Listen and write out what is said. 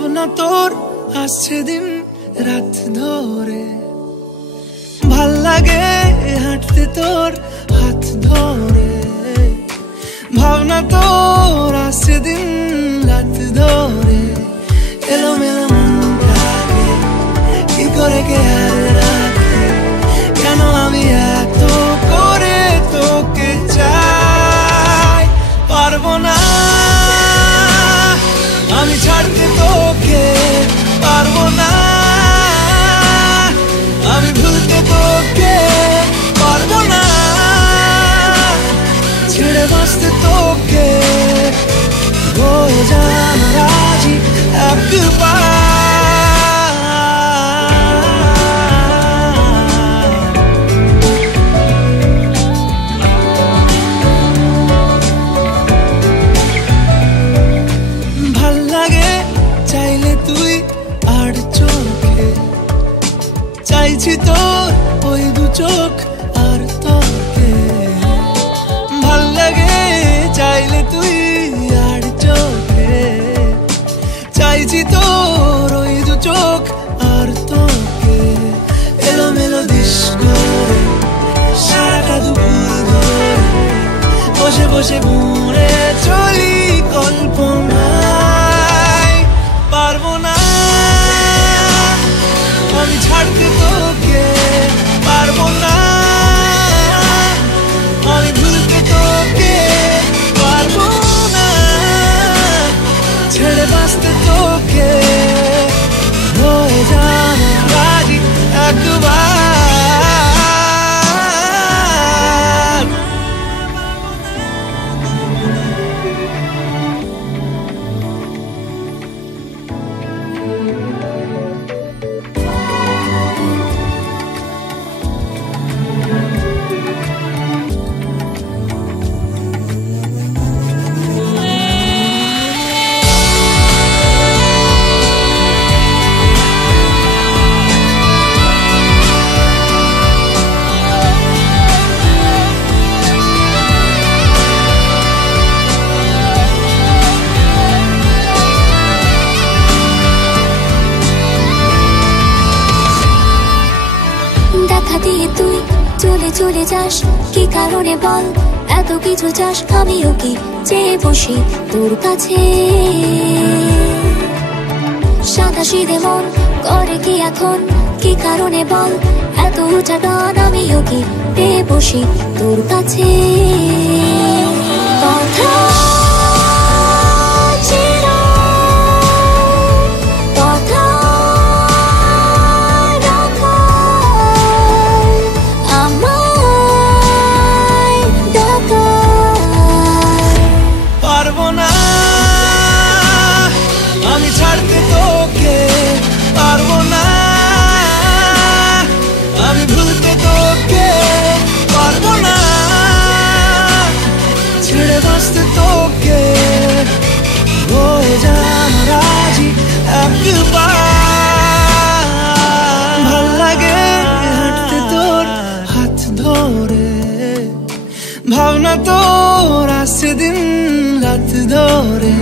ভাবনা তোর আসছে দিন রাত ধরে, ভাল লাগে হাঁটতে তোর হাত ধরে। ভাবনা তোর আসছে দিন রাত ধরে, এলোমেলো মনটাকে কি করে কে আর রাখে, কেন আমি এত করে তোকে চাই। পারবো না আমি ছাড়তে তোকে, পারবো না আমি ভুলতে তোকে, পারবো না ছেড়ে বাঁচতে তোকে। হয়ে যান রাজি একবার, ভাল লাগে চাইলে তুই আর চোখে, চাইছি তোর ওই দু চোখ আর তোকে। ভাল লাগে চাইলে তুই আর চোখে, চাইছি তোর ওই দু চোখ আর তোকে। এলোমেলো দিস করে সারাটা দুপুর ধরে, বসে বসে ঘুরে চলি কল্পনায়। পারবো না আমি ছাড়তে তোকে, পারবো না আমি ভুলতে তোকে, পারবো না ছেড়ে বাঁচতে তোকে। হয়ে যান রাজি একবার, দিয়ে তুই চলে চলে যাস কি কারণে বল, এত কিছু চাস আমিও কি চেয়ে বসি তোর কাছে। সাদা সিধে মন করে কি এখন, কি কারণে বল এত উঁচা টান আমিও কি পেয়ে বসি তোর কাছে। কথা ছাড়তে তোকে, পারবো না আমি ভুলতে তোকে, পারবো না ছেড়ে বাঁচতে তোকে। হয়ে যান রাজি একবার, ভাল লাগে হাঁটতে তোর হাত ধরে, ভাবনা তোর আসছে দিন রাত ধরে।